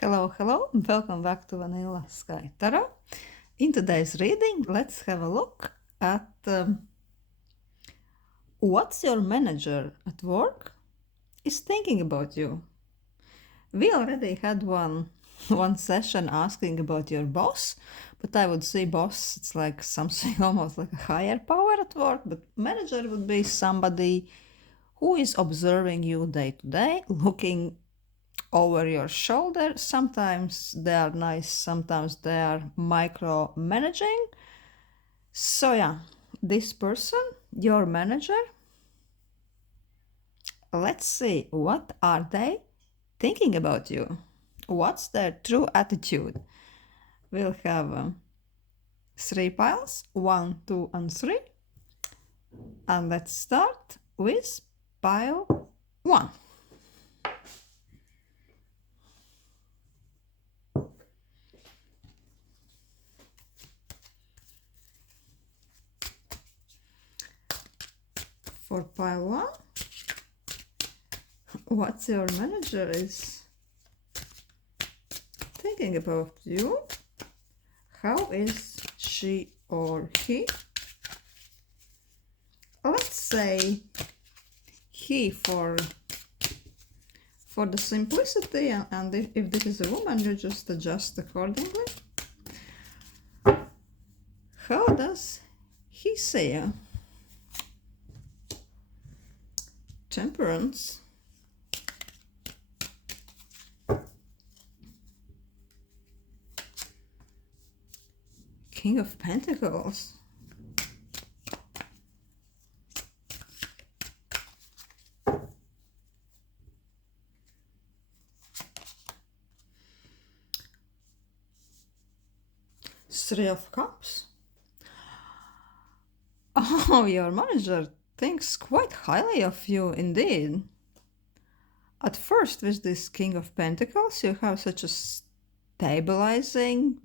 Hello, hello, welcome back to Vanilla Sky Tarot. In today's reading, let's have a look at what's your manager at work is thinking about you. We already had one session asking about your boss, but I would say boss, it's like something almost like a higher power at work, but manager would be somebody who is observing you day to day, looking over your shoulder. Sometimes they are nice, sometimes they are micromanaging. So, yeah, this person, your manager, let's see, what are they thinking about you? What's their true attitude? We'll have 3 piles 1, 2, and 3. And let's start with pile 1. For pile 1, what's your manager is thinking about you? How is she or he? Let's say he for the simplicity, and if this is a woman, you just adjust accordingly. How does he see you? Temperance. King of Pentacles. Three of Cups. Oh, your manager thinks quite highly of you indeed. At first, with this King of Pentacles, you have such a stabilizing,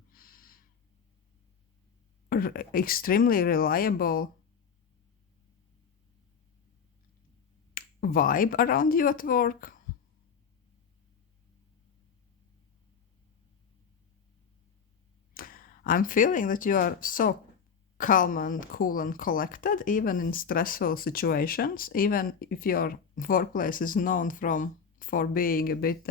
extremely reliable vibe around you at work. I'm feeling that you are so calm and cool and collected, even in stressful situations, even if your workplace is known for being a bit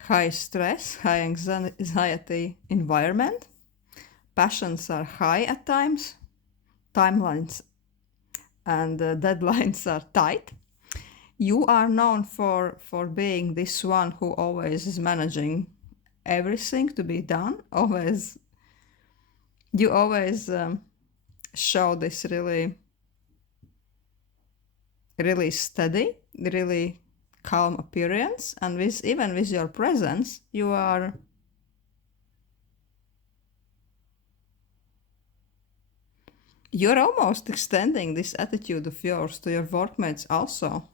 high stress, high anxiety environment. Passions are high at times, timelines and deadlines are tight. You are known for being this one who always is managing everything to be done. You always show this really steady, really calm appearance, and even with your presence, you're almost extending this attitude of yours to your workmates also.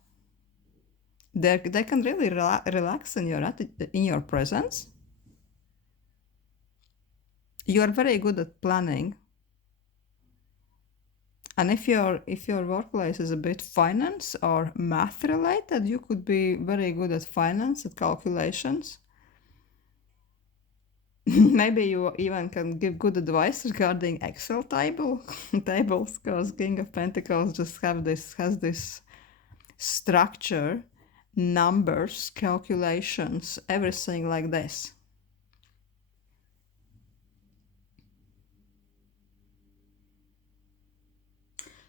They can really relax in your presence. You are very good at planning. And if your workplace is a bit finance or math related, you could be very good at finance, at calculations. Maybe you even can give good advice regarding Excel tables, because King of Pentacles just has this structure, numbers, calculations, everything like this.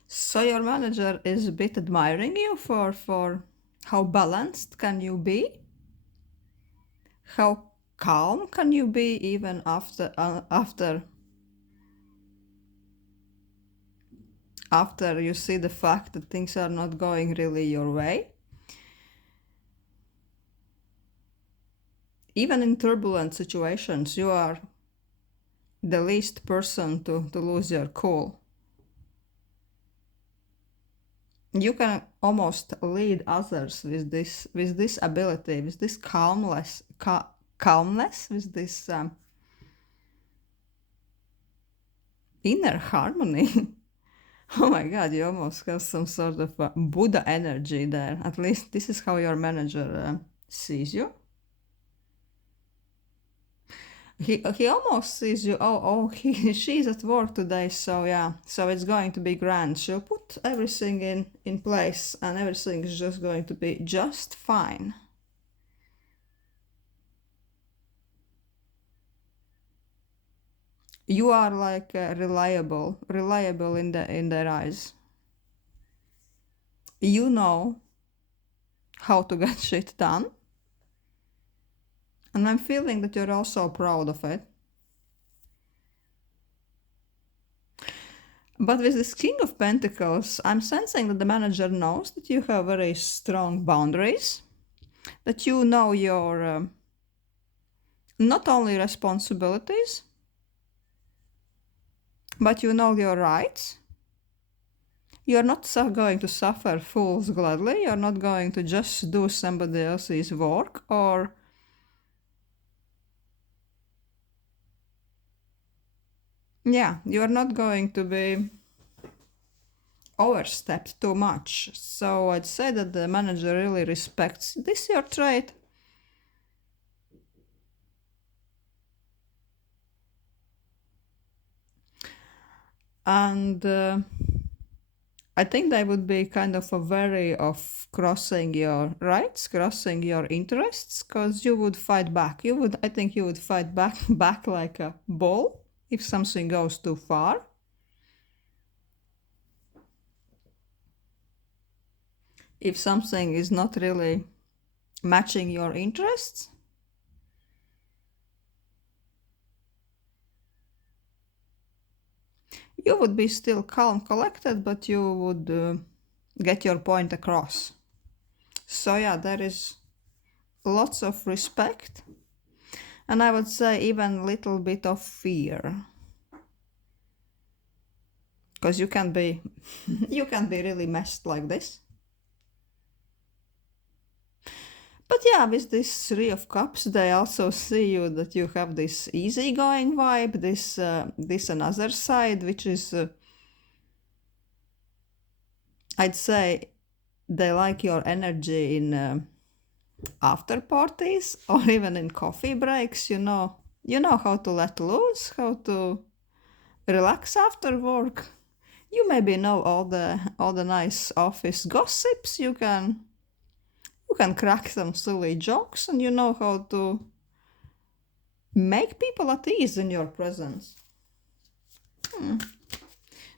So your manager is a bit admiring you for how balanced can you be, how calm can you be even after you see the fact that things are not going really your way. Even in turbulent situations, you are the least person to lose your cool. You can almost lead others with this ability, with this calmness, with this inner harmony. Oh my God, you almost have some sort of Buddha energy there. At least this is how your manager sees you. He almost sees you. She's at work today, so yeah, so it's going to be grand. She'll put everything in place, and everything is just going to be just fine. You are like reliable in their eyes. You know how to get shit done, and I'm feeling that you're also proud of it. But with this King of Pentacles, I'm sensing that the manager knows that you have very strong boundaries, that you know your not only responsibilities, but you know your rights. You're not going to suffer fools gladly. You're not going to just do somebody else's work, or yeah, you're not going to be overstepped too much. So I'd say that the manager really respects this your trait. And I think they would be kind of wary of crossing your rights, crossing your interests, because you would fight back. I think you would fight back like a bull if something goes too far. If something is not really matching your interests. You would be still calm, collected, but you would get your point across. So yeah, there is lots of respect, and I would say even a little bit of fear, because you can be you can be really messed like this. But yeah, with this Three of Cups, they also see you that you have this easygoing vibe, this another side, which is I'd say they like your energy in after parties or even in coffee breaks. You know how to let loose, how to relax after work. You maybe know all the nice office gossips. You can crack some silly jokes, and you know how to make people at ease in your presence.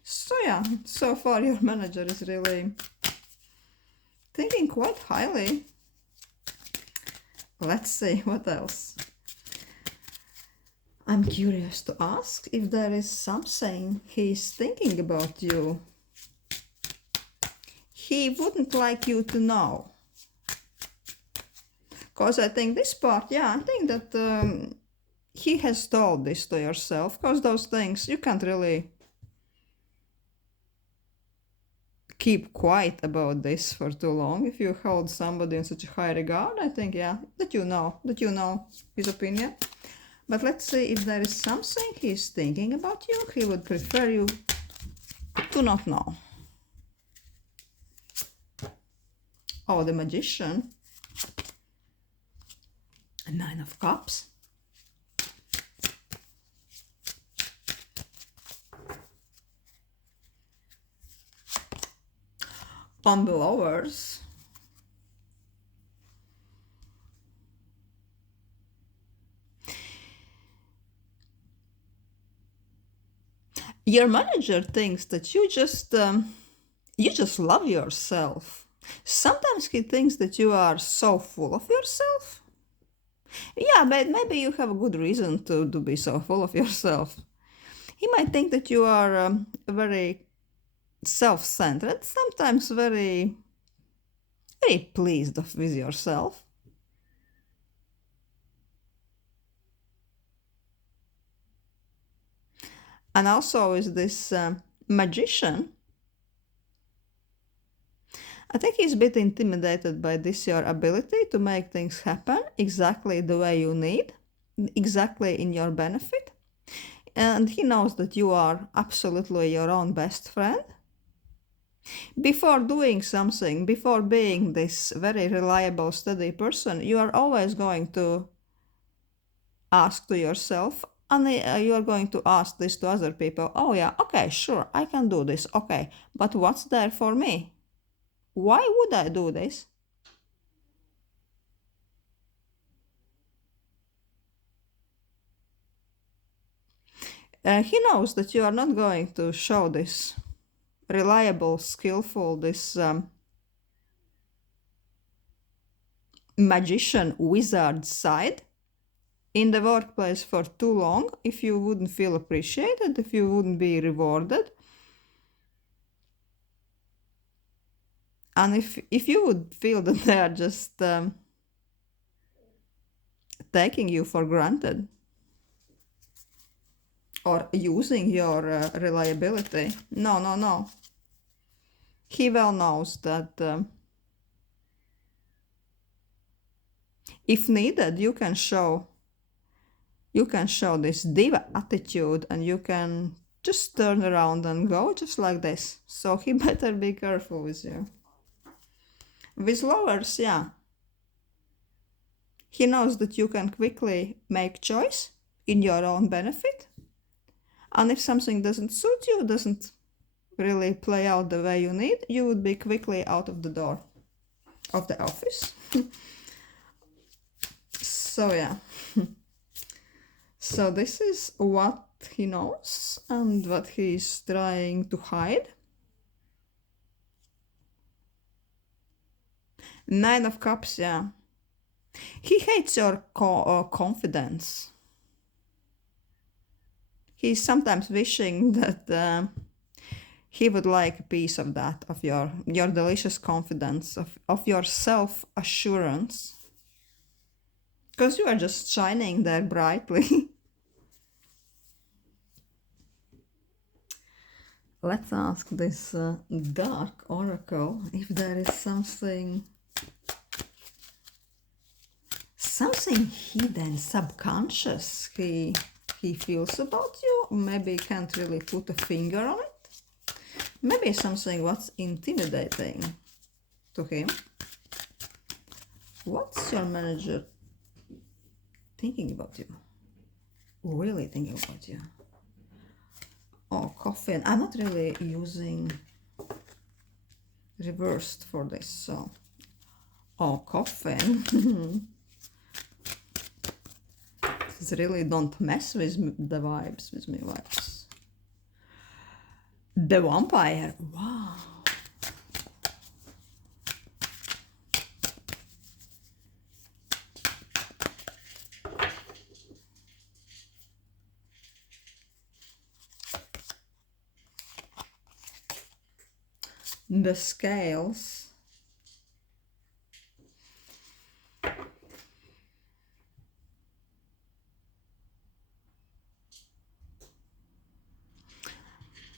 So yeah, so far your manager is really thinking quite highly. Let's see what else. I'm curious to ask if there is something he's thinking about you he wouldn't like you to know. Because I think this part, yeah, I think that he has told this to yourself, because those things you can't really keep quiet about this for too long. If you hold somebody in such a high regard, I think, yeah, that you know his opinion. But let's see if there is something he's thinking about you he would prefer you to not know. Oh, the Magician. Nine of Cups. On the Lovers. Your manager thinks that you just love yourself. Sometimes he thinks that you are so full of yourself. Yeah, but maybe you have a good reason to be so full of yourself. He might think that you are very self-centered, sometimes very pleased with yourself. And also is this Magician. I think he's a bit intimidated by this your ability to make things happen exactly the way you need, exactly in your benefit. And he knows that you are absolutely your own best friend. Before doing something, before being this very reliable, steady person, you are always going to ask to yourself, and you are going to ask this to other people. Oh, yeah, okay, sure, I can do this. Okay, but what's there for me? Why would I do this? He knows that you are not going to show this reliable, skillful, this magician, wizard side in the workplace for too long if you wouldn't feel appreciated, if you wouldn't be rewarded. And if you would feel that they are just taking you for granted or using your reliability, no. He well knows that if needed, you can show this diva attitude and you can just turn around and go just like this. So he better be careful with you. With lowers, yeah. He knows that you can quickly make choice in your own benefit. And if something doesn't suit you, doesn't really play out the way you need, you would be quickly out of the door of the office. So yeah. So this is what he knows and what he's trying to hide. Nine of Cups, yeah. He hates your confidence. He's sometimes wishing that he would like a piece of that, of your delicious confidence, of your self-assurance. Because you are just shining there brightly. Let's ask this dark oracle if there is something hidden, subconscious he feels about you. Maybe can't really put a finger on it. Maybe something what's intimidating to him. What's your manager thinking about you? Really thinking about you? Oh, coffin. I'm not really using reversed for this, so. Oh, coffin. This really don't mess with the vibes, with me vibes. The vampire. Wow. The scales.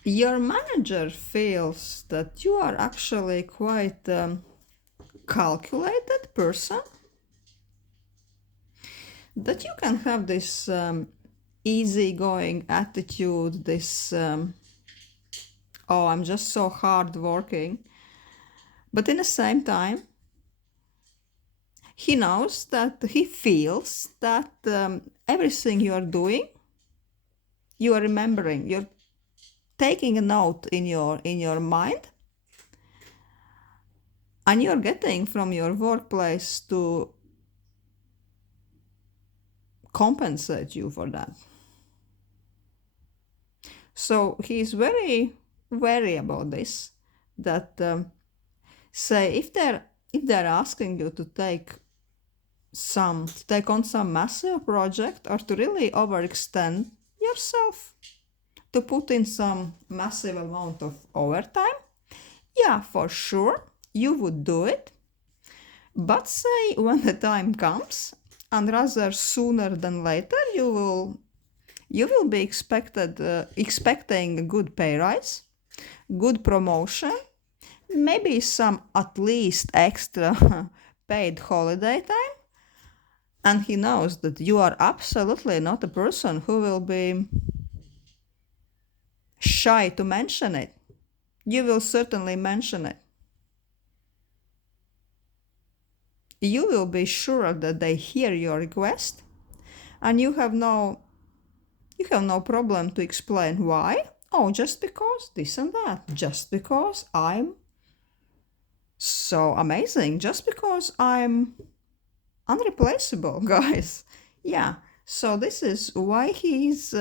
Your manager feels that you are actually quite calculated person. That you can have this easygoing attitude, this oh, I'm just so hardworking. But in the same time, he knows that he feels that everything you are doing, you are remembering, you're taking a note in your mind, and you're getting from your workplace to compensate you for that. So he's very wary about this, that say if they're asking you to take on some massive project or to really overextend yourself, to put in some massive amount of overtime, yeah, for sure you would do it. But say when the time comes, and rather sooner than later, you will be expecting a good pay rise, good promotion, maybe some at least extra paid holiday time. And he knows that you are absolutely not a person who will be shy to mention it. you will certainly mention it. You will be sure that they hear your request, and you have no problem to explain why. Oh, just because this and that, just because I'm so amazing, just because I'm unreplaceable, guys. Yeah, so this is why he's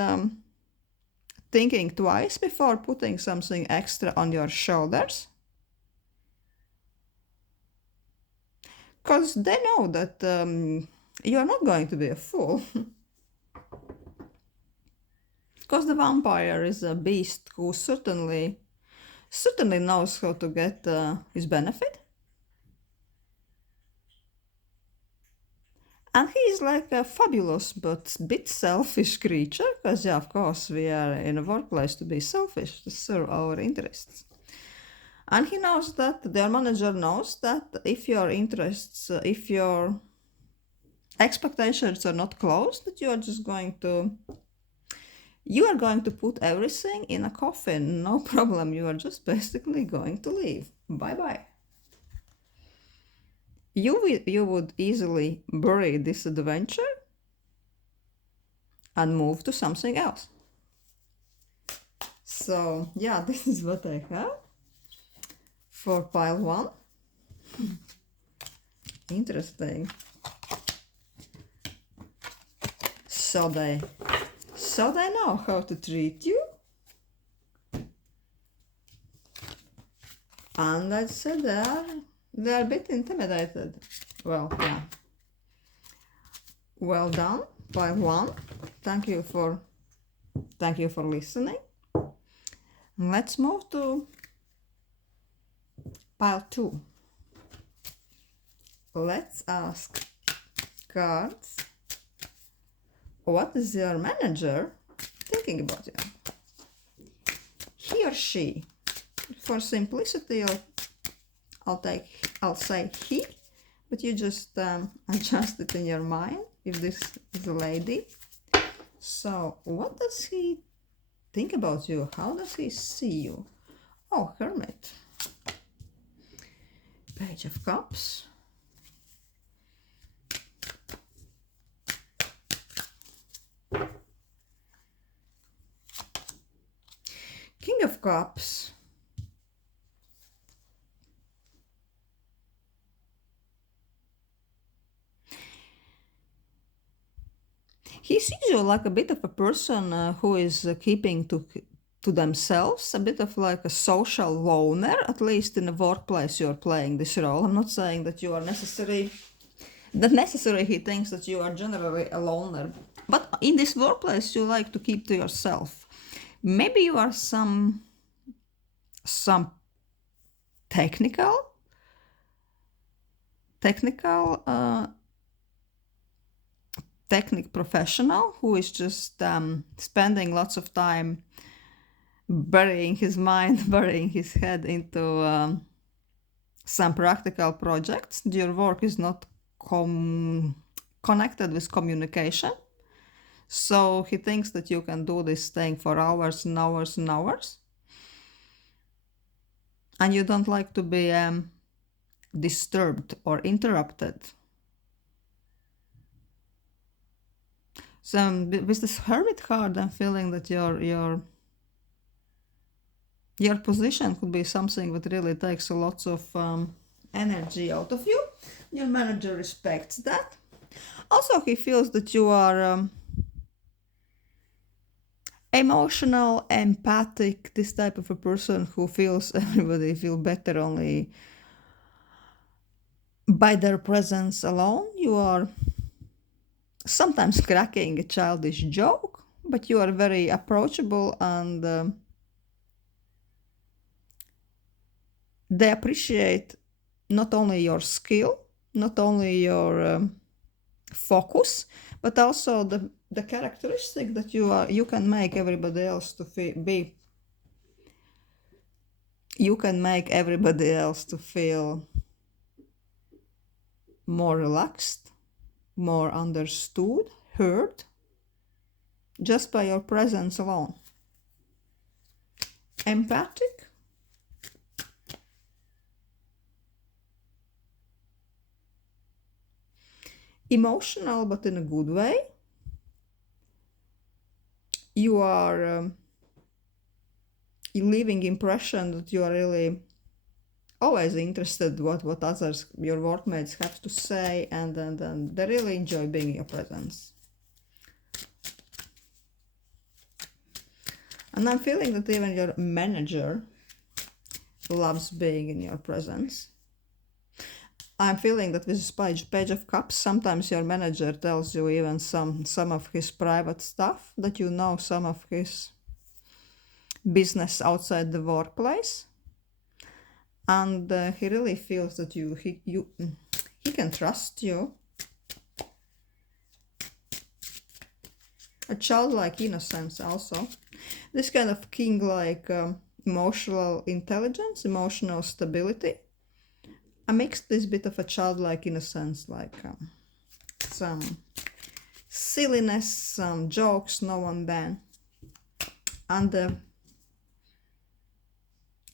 thinking twice before putting something extra on your shoulders. Because they know that you're not going to be a fool. Because the vampire is a beast who certainly knows how to get his benefit. And he's like a fabulous but bit selfish creature, because yeah, of course, we are in a workplace to be selfish, to serve our interests. And he knows that, their manager knows that if your interests, if your expectations are not closed, that you are going to put everything in a coffin, no problem. You are just basically going to leave. Bye-bye. You would easily bury this adventure and move to something else. So yeah, this is what I have for pile 1. Interesting. So they know how to treat you. And I said they're a bit intimidated. Well, yeah. Well done, pile 1. Thank you for listening. Let's move to pile 2. Let's ask cards, what is your manager thinking about you? He or she. For simplicity, I'll say he, but you just adjust it in your mind if this is a lady. So what does he think about you? How does he see you? Oh, Hermit. Page of Cups. King of Cups. He sees you like a bit of a person who is keeping to themselves, a bit of like a social loner, at least in the workplace you're playing this role. I'm not saying that you are necessary, he thinks that you are generally a loner. But in this workplace you like to keep to yourself. Maybe you are some technical technique professional who is just spending lots of time burying his mind, burying his head into some practical projects. Your work is not connected with communication. So he thinks that you can do this thing for hours and hours and hours. And you don't like to be disturbed or interrupted. So with this Hermit card, I'm feeling that your position could be something that really takes a lot of energy out of you. Your manager respects that. Also, he feels that you are emotional, empathic, this type of a person who feels everybody feel better only by their presence alone. You are sometimes cracking a childish joke, but you are very approachable, and they appreciate not only your skill, not only your focus, but also the characteristic that you can make everybody else to be. You can make everybody else to feel more relaxed, more understood, heard, just by your presence alone. Empathic, emotional, but in a good way. You are leaving impression that you are really always interested what others, your workmates, have to say, and they really enjoy being in your presence. And I'm feeling that even your manager loves being in your presence. I'm feeling that with this page of cups, sometimes your manager tells you even some of his private stuff, that you know some of his business outside the workplace, and he really feels that he can trust you. A childlike innocence also. This kind of king-like emotional intelligence, emotional stability. I mixed this bit of a childlike innocence, like some silliness, some jokes now and then, and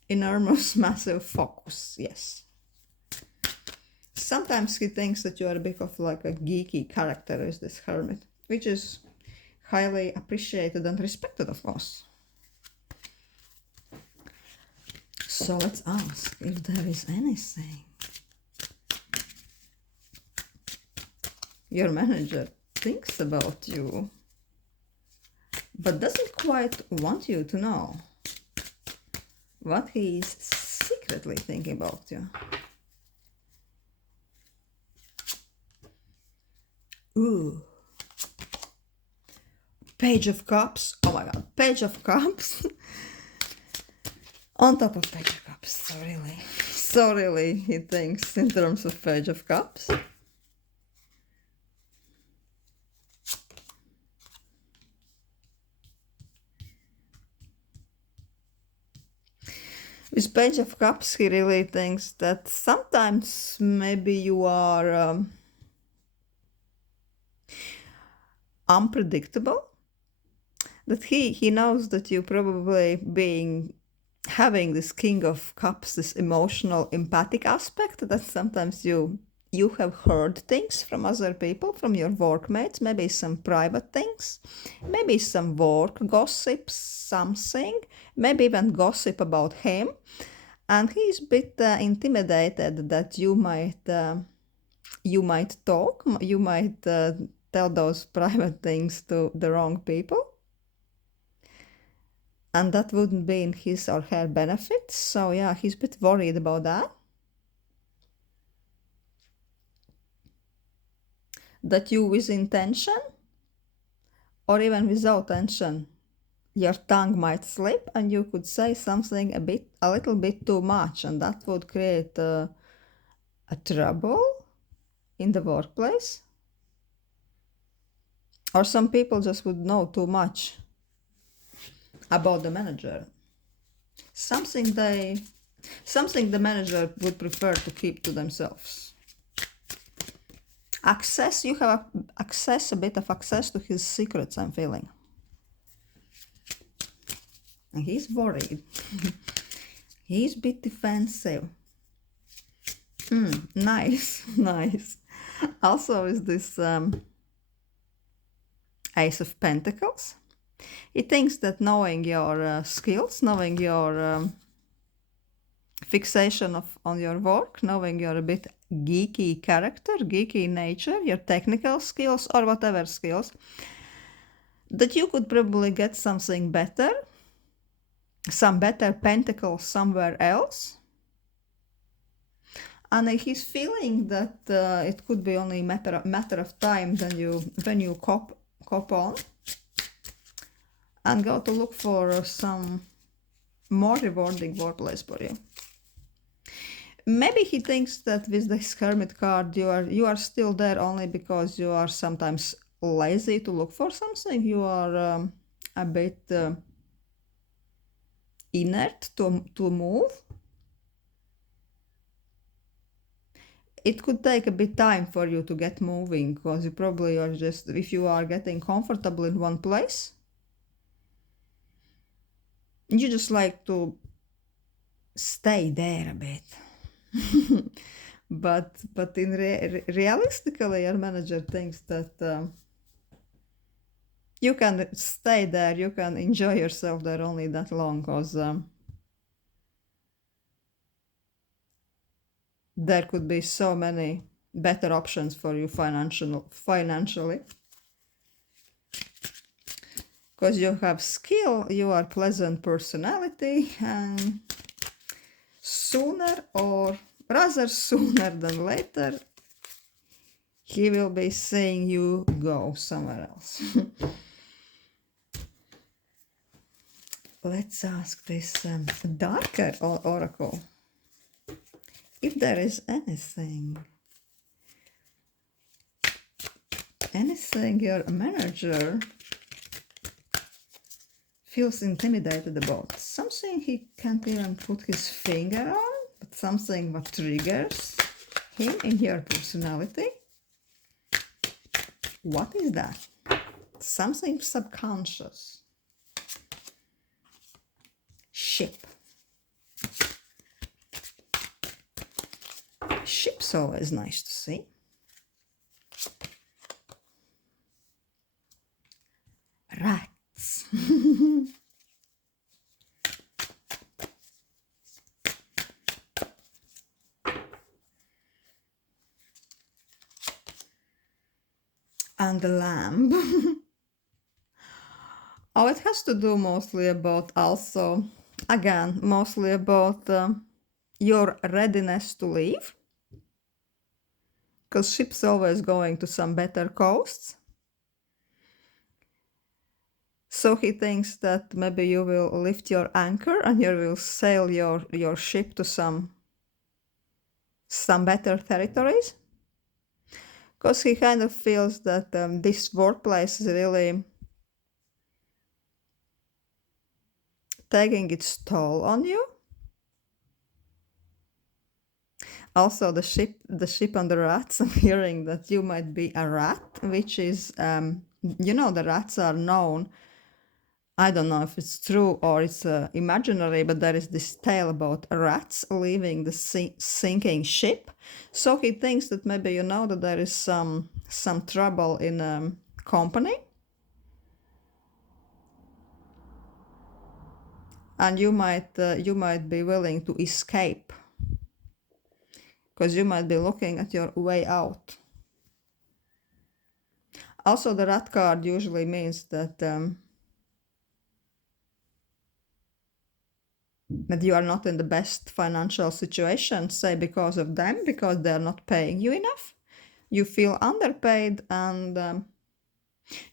enormous, massive focus, yes. Sometimes he thinks that you are a bit of like a geeky character, is this hermit, which is highly appreciated and respected, of course. So let's ask if there is anything your manager thinks about you, but doesn't quite want you to know what he is secretly thinking about you. Ooh. Page of Cups. Oh my god, Page of Cups. On top of Page of Cups. So really, he thinks in terms of Page of Cups. With Page of Cups, he really thinks that sometimes maybe you are unpredictable. That he knows that you probably having this King of Cups, this emotional, empathic aspect, that sometimes you have heard things from other people, from your workmates, maybe some private things, maybe some work gossip, something, maybe even gossip about him. And he's a bit intimidated that you might talk, you might tell those private things to the wrong people. And that wouldn't be in his or her benefit. So yeah, he's a bit worried about that. That you, with intention or even without intention, your tongue might slip and you could say something a little bit too much, and that would create a trouble in the workplace. Or some people just would know too much about the manager. Something the manager would prefer to keep to themselves. Access, you have a bit of access to his secrets, I'm feeling. And he's worried. He's a bit defensive. Nice, nice. Also is this Ace of Pentacles. He thinks that knowing your skills, knowing your fixation on your work, knowing you're a bit geeky character, geeky nature, your technical skills or whatever skills, that you could probably get something better, some better pentacles somewhere else. And he's feeling that it could be only a matter of time when you cop on and go to look for some more rewarding workplace for you. Maybe he thinks that with this Hermit card you are still there only because you are sometimes lazy to look for something. You are a bit inert to move. It could take a bit time for you to get moving, because you probably are just, if you are getting comfortable in one place, you just like to stay there a bit. but in realistically, your manager thinks that you can stay there, you can enjoy yourself there only that long, because there could be so many better options for you financially. Because you have skill, you are pleasant personality, and sooner, or rather sooner than later, he will be saying you go somewhere else. Let's ask this darker oracle if there is anything your manager feels intimidated about, something he can't even put his finger on, but something what triggers him in your personality. What is that? Something subconscious. Ship. Ship's always nice to see. Rats. And the lamb. Oh, it has to do mostly about also, again, mostly about your readiness to leave. Because ship's always going to some better coasts. So he thinks that maybe you will lift your anchor and you will sail your ship to some better territories. Because he kind of feels that this workplace is really taking its toll on you. Also, the ship and the rats, I'm hearing that you might be a rat, which is, the rats are known. I don't know if it's true or it's imaginary, but there is this tale about rats leaving the sinking ship. So he thinks that maybe that there is some trouble in a company. And you might be willing to escape. Because you might be looking at your way out. Also, the rat card usually means that that you are not in the best financial situation, say because of them, because they are not paying you enough. You feel underpaid, and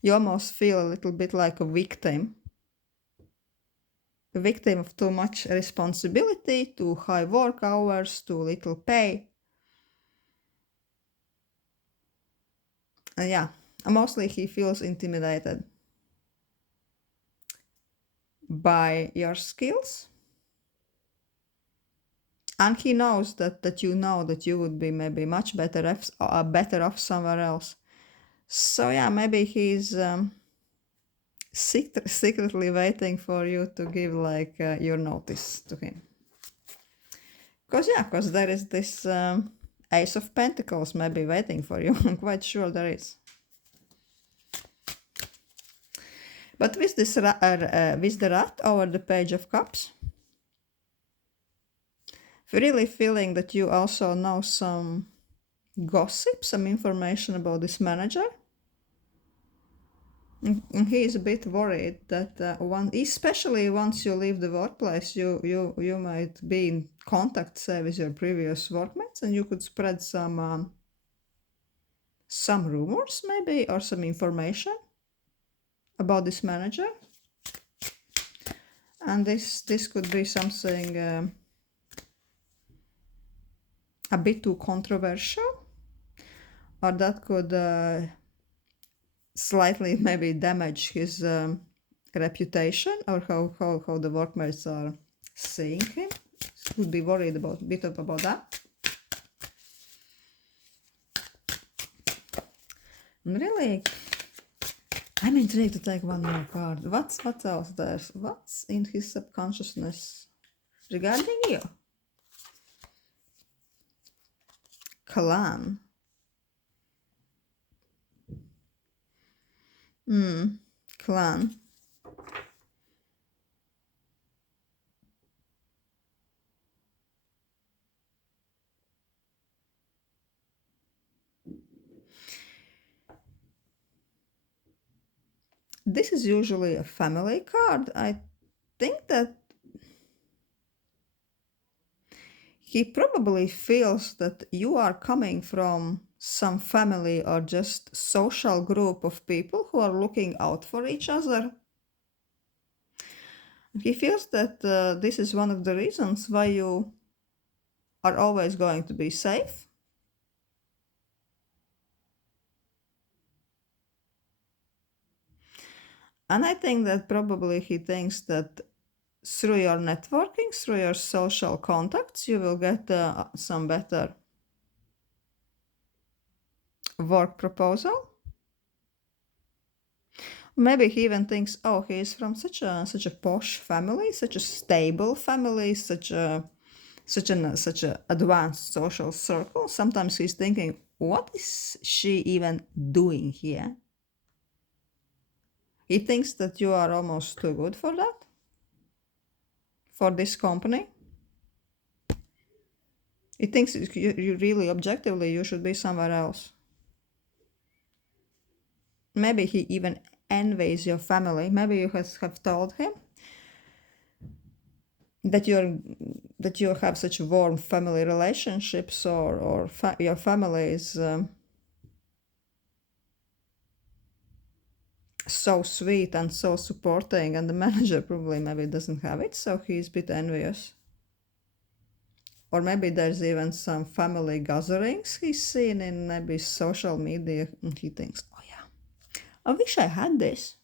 you almost feel a little bit like a victim. A victim of too much responsibility, too high work hours, too little pay. Yeah, mostly he feels intimidated by your skills. And he knows that you would be maybe much better off somewhere else. So yeah, maybe he's secretly waiting for you to give your notice to him. Because there is this Ace of Pentacles maybe waiting for you. I'm quite sure there is. But with the rat over the Page of Cups, really feeling that you also know some gossip, some information about this manager. And he is a bit worried that especially once you leave the workplace, you might be in contact, say, with your previous workmates, and you could spread some rumors maybe, or some information about this manager. And this could be something a bit too controversial, or that could slightly maybe damage his reputation, or how the workmates are seeing him. Would be worried about that. I'm intrigued to take one more card. What's else there? What's in his subconsciousness regarding you? clan. Clan. This is usually a family card. I think that he probably feels that you are coming from some family or just social group of people who are looking out for each other. He feels that this is one of the reasons why you are always going to be safe. And I think that probably he thinks that through your networking, through your social contacts, you will get some better work proposal. Maybe he even thinks, oh, he is from such a posh family, such a stable family, such a advanced social circle. Sometimes he's thinking, what is she even doing here? He thinks that you are almost too good for that, for this company. He thinks you really objectively you should be somewhere else. Maybe he even envies your family. Maybe you have told him that you have such warm family relationships, or your family is so sweet and so supporting, and the manager probably maybe doesn't have it, so he's a bit envious. Or maybe there's even some family gatherings he's seen in maybe social media, and he thinks, oh yeah, I wish I had this,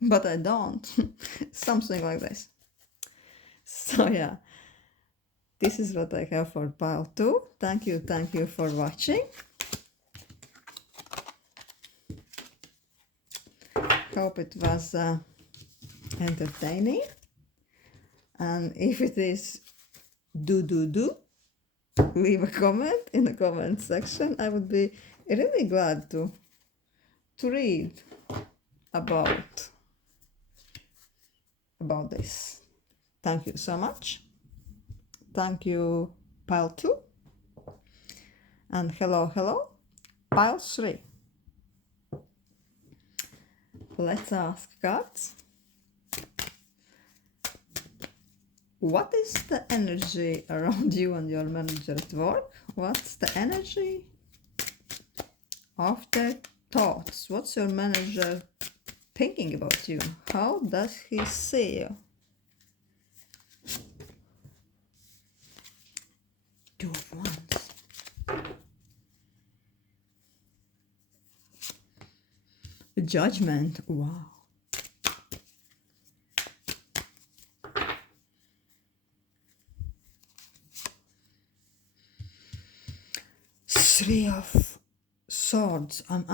but I don't. Something like this. So yeah, this is what I have for pile 2. Thank you for watching. Hope it was entertaining, and if it is, do leave a comment in the comment section. I would be really glad to read about this. Thank you so much. Thank you, pile 2, and hello, pile 3. Let's ask cards. What is the energy around you and your manager at work? What's the energy of their thoughts? What's your manager thinking about you? How does he see you? 2 of Wands. Judgment. Wow. Three of Swords. I'm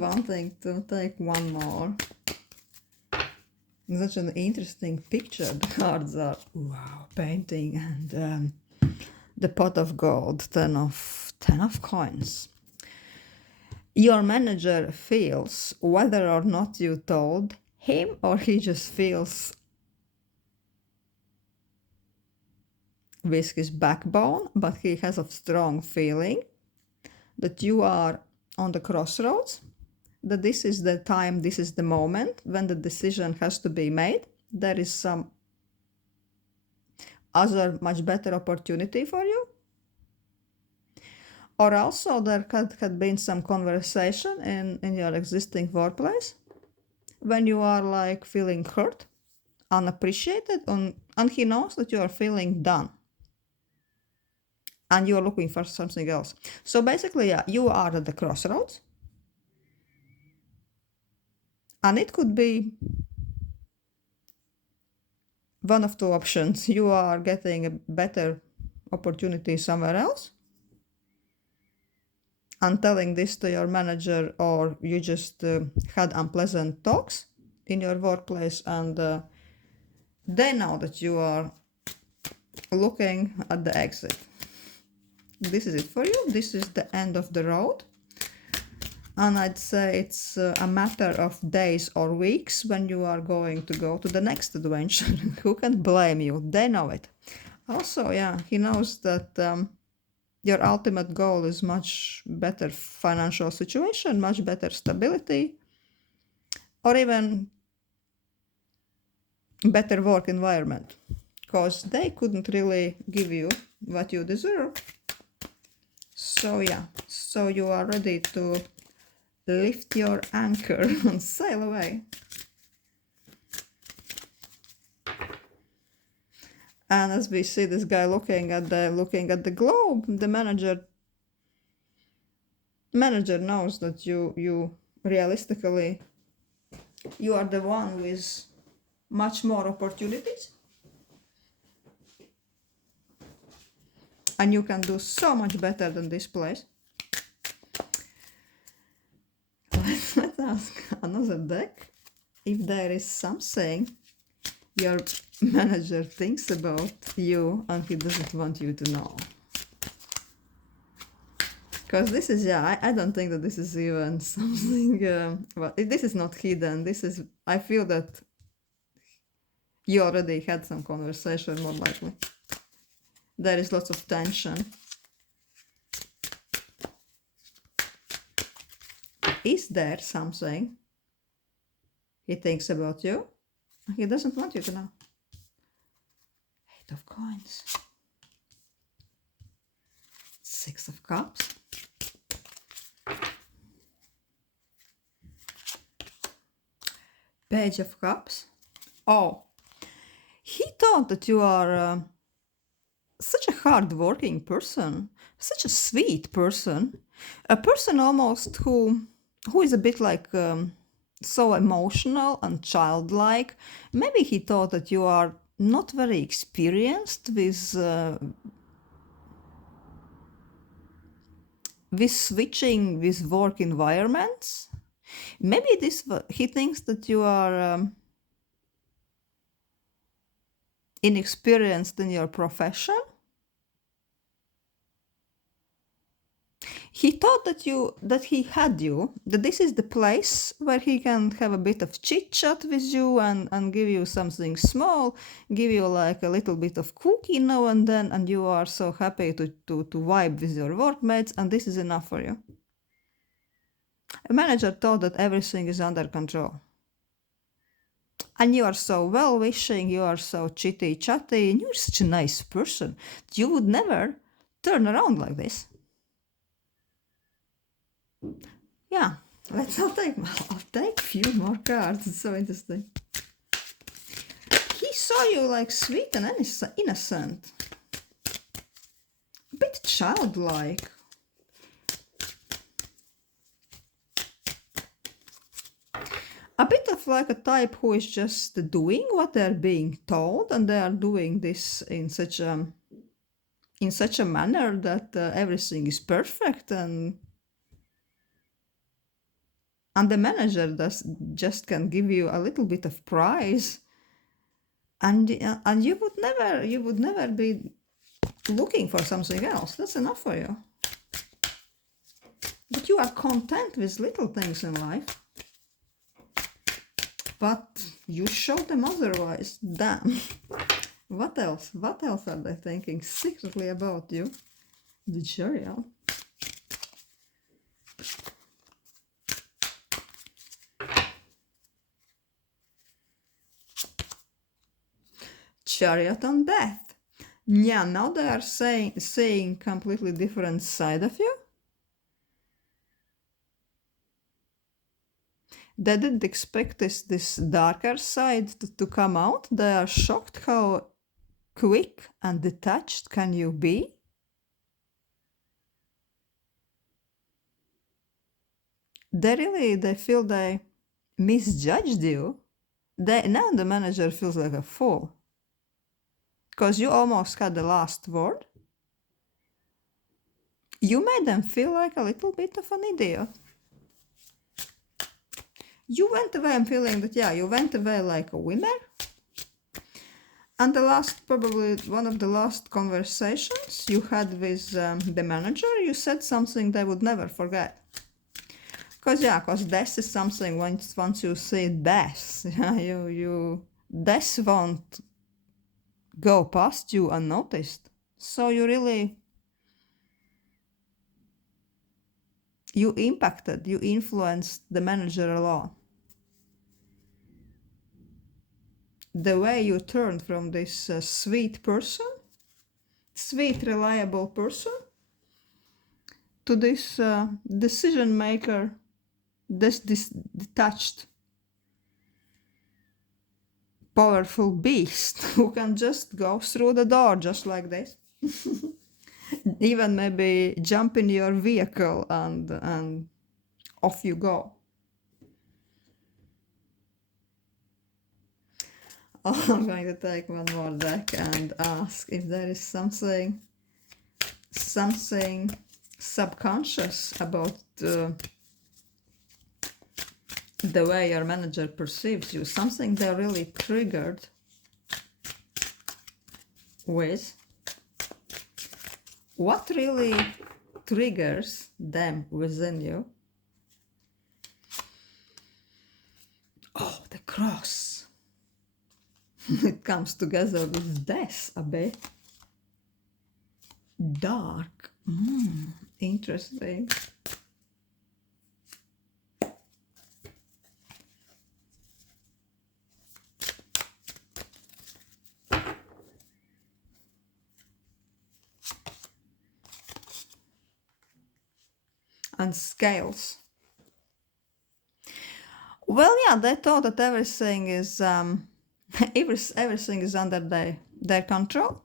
wanting to take one more. Such an interesting picture. The cards are, wow, painting, and the pot of gold, 10 of coins. Your manager feels, whether or not you told him, or he just feels with his backbone, but he has a strong feeling that you are on the crossroads, that this is the time, this is the moment when the decision has to be made. There is some other much better opportunity for you. Or also there had been some conversation in your existing workplace when you are like feeling hurt, unappreciated, and he knows that you are feeling done and you are looking for something else. So basically, yeah, you are at the crossroads, and it could be one of 2 options. You are getting a better opportunity somewhere else and telling this to your manager, or you just had unpleasant talks in your workplace, and they know that you are looking at the exit. this is it for you. This is the end of the road. And I'd say it's a matter of days or weeks when you are going to go to the next adventure. Who can blame you? They know it. Also, yeah, he knows that your ultimate goal is much better financial situation, much better stability, or even better work environment, because they couldn't really give you what you deserve. So yeah, so you are ready to lift your anchor and sail away. And as we see this guy looking at the globe, the manager knows that you realistically, you are the one with much more opportunities, and you can do so much better than this place. Let's ask another deck if there is something your manager thinks about you and he doesn't want you to know. Because this is, yeah, I don't think that this is even something, well, this is not hidden. This is, I feel that you already had some conversation, more likely. There is lots of tension. Is there something he thinks about you? He doesn't want you to know. 8 of Coins. 6 of Cups. Page of Cups. Oh, he thought that you are such a hard-working person, such a sweet person, a person almost who is a bit like so emotional and childlike. Maybe he thought that you are not very experienced with switching with work environments. Maybe he thinks that you are inexperienced in your profession. He thought that this is the place where he can have a bit of chit chat with you and give you something small, give you like a little bit of cookie now and then, and you are so happy to vibe with your workmates, and this is enough for you. A manager thought that everything is under control. And you are so well-wishing, you are so chitty-chatty, and you're such a nice person. You would never turn around like this. Yeah, I'll take a few more cards. It's so interesting. He saw you like sweet and innocent. A bit childlike. A bit of like a type who is just doing what they're being told, and they are doing this in such a manner that everything is perfect, and the manager just can give you a little bit of prize, and you would never be looking for something else. That's enough for you. But you are content with little things in life. But you show them otherwise. Damn. What else? What else are they thinking secretly about you? The Chariot. Chariot on Death. Yeah, now they are saying completely different side of you. They didn't expect this darker side to come out. They are shocked how quick and detached can you be. They feel they misjudged you. Now the manager feels like a fool. Because you almost had the last word. You made them feel like a little bit of an idiot. You went away, I'm feeling that, yeah, you went away like a winner. And the last, probably one of the last conversations you had with the manager, you said something they would never forget. Because this is something once you see this, this won't go past you unnoticed. So you impacted, you influenced the manager a lot. The way you turned from this sweet person, sweet, reliable person, to this decision maker, this detached, powerful beast who can just go through the door just like this. Even maybe jump in your vehicle and off you go. I'm going to take one more deck and ask if there is something subconscious about the way your manager perceives you, something they're really triggered with. What really triggers them within you? Oh, the cross. It comes together with death a bit. Dark. Interesting. And scales. Well, yeah, they thought that everything is everything is under their control,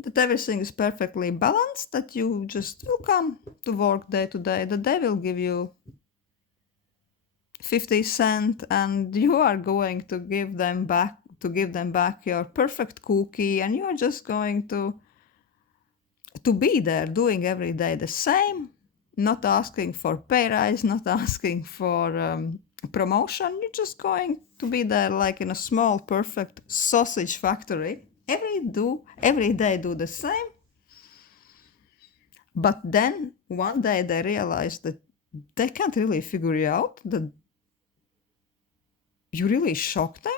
that everything is perfectly balanced, that you just will come to work day to day, that they will give you 50 cents and you are going to give them back your perfect cookie, and you are just going to be there doing every day the same, not asking for pay rise, not asking for promotion. You're just going to be there like in a small perfect sausage factory, every day do the same. But then one day they realize that they can't really figure you out, that you really shocked them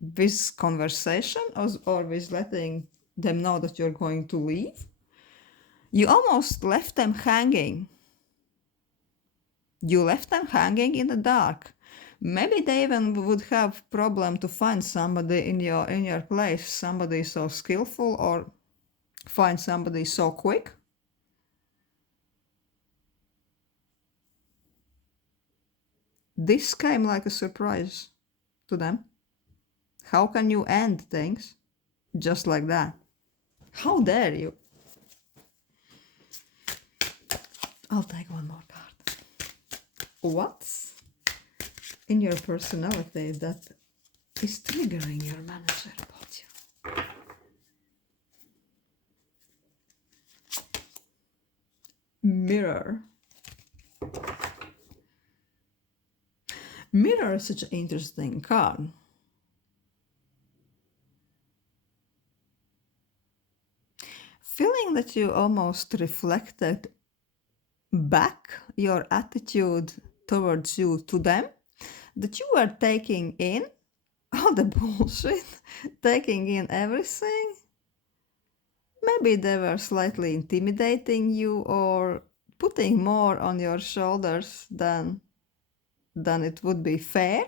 with conversation or with letting them know that you're going to leave. You almost left them hanging. You left them hanging in the dark. Maybe they even would have problem to find somebody in your place, somebody so skillful, or find somebody so quick. This came like a surprise to them. How can you end things just like that? How dare you? I'll take one more card. What's in your personality that is triggering your manager about you? Mirror. Mirror is such an interesting card. Feeling that you almost reflected back your attitude towards you to them, that you were taking in all the bullshit, taking in everything. Maybe they were slightly intimidating you or putting more on your shoulders than it would be fair.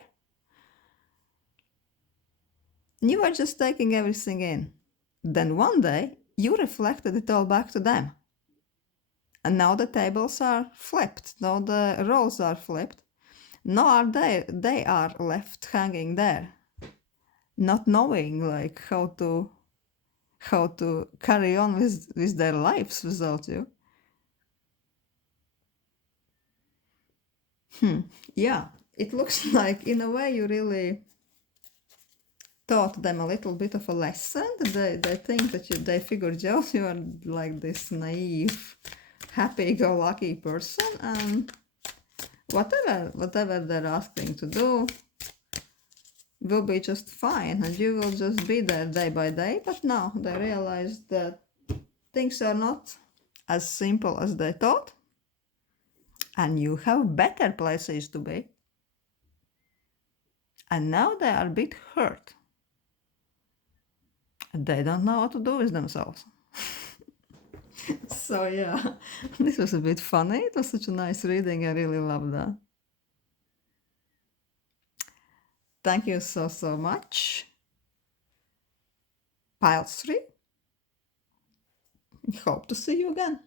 You were just taking everything in. Then one day you reflected it all back to them. And now the tables are flipped, now the roles are flipped. Now they are left hanging there, not knowing like how to carry on with their lives without you. Yeah, it looks like in a way you really taught them a little bit of a lesson. They think that they figured out you are like this naive, happy-go-lucky person, and whatever they're asking to do, will be just fine and you will just be there day by day. But now they realize that things are not as simple as they thought, and you have better places to be. And now they are a bit hurt. They don't know what to do with themselves. So yeah, this was a bit funny. It was such a nice reading. I really love that. Thank you so much. Pile 3. Hope to see you again.